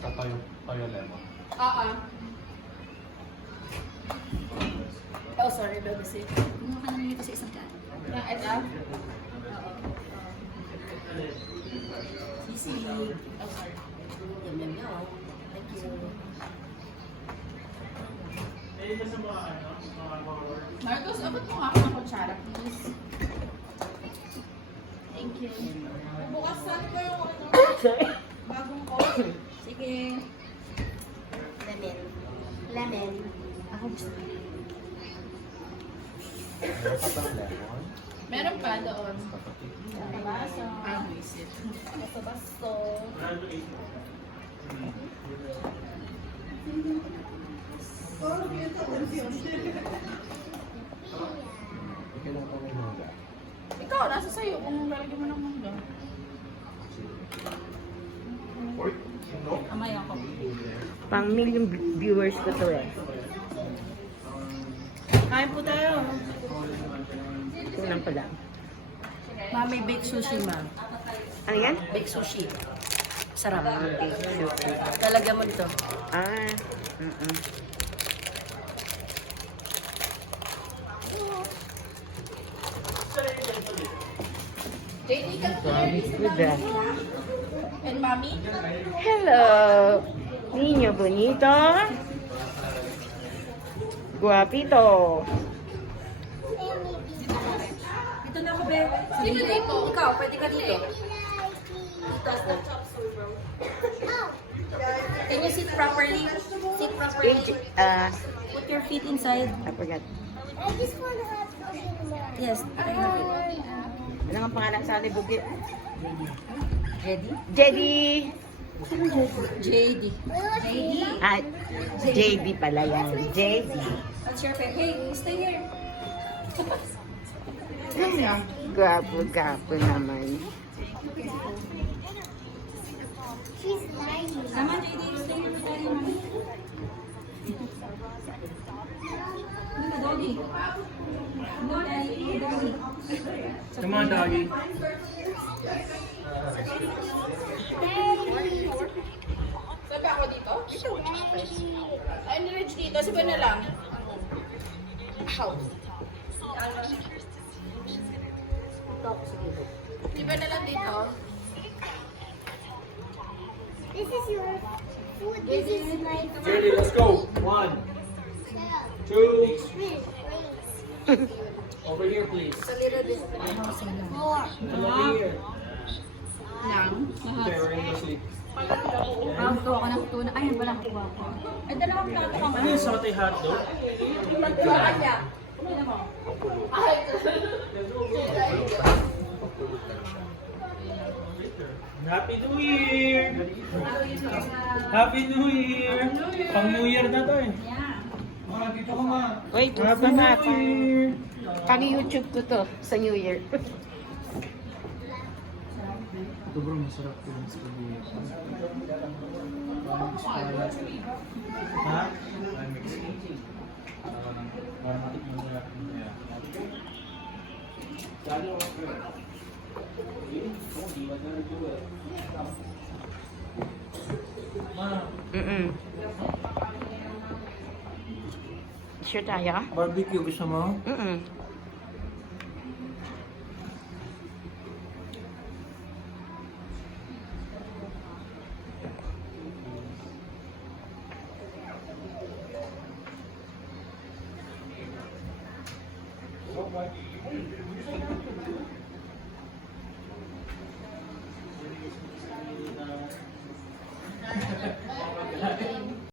sa toyo lemon. Oo. Oh, sorry, baby. Kumuha ka naman ito sa isang dyan. Yung ito? Oo. Sisig. Oh, sorry. Yum. Thank you. Marcos, abot mo nga ako ng kutsara, please. Thank you. Bukasan ko yung ano. Bagong ko. Sige. Lemon. Ako gusto ko. Meron pa bang lemon? Meron pa doon. Baso. Ah, visit. Baso. Kailan pa may mangga? Ikaw, nasa sa'yo kung lalagyan mo ng mangga. Amay ako. Pang million viewers ko to eh. Kain po tayo. Ito lang pala. Mami, baked sushi, ma. Ano yan? Baked sushi. Sarap. Talaga mo ito. Ah. JD, ka Promise good ah. and mommy? Hello! Niño bonito. Guapito. Dito na ako, be. Sino dito? Ikaw, pwede ka dito. Can you sit properly? Sit properly. Put your feet inside. I forgot. Yes, I have it. Ano ang pangalan sa ating bukit? Ready? JD! JD. JD. Ah, JD pala yan. JD. What's your favorite? Hey, stay here. Guwapo naman. Come on, JD. Stay here with Daddy, Mommy. No, Doggy. No, Daddy. Doggy. Come on, doggy. Sabi ako dito? Ay, nirich dito. Sabi na lang. How? Di ba na lang dito? This is your food. This is my Jerry, let's go. 1, 2, over here, please. more. Over here. Lang. Okay, we're gonna go sleep. Gusto ako ng tuna. Ayun, wala kuha ko. Ay, dalawang plato ka Ano yung saute hotdog? Saan niya? Ay, Happy New Year! Happy New Year! Pang New Year na to eh. Mga dito ka nga. Wait, Happy mama. New Year! Pang YouTube ko to sa New Year. Ito bro, masarap ko yung spaghetti. Ha? Para matikman mo lahat ng kaya. Ma, Sure tayo? barbecue gusto mo?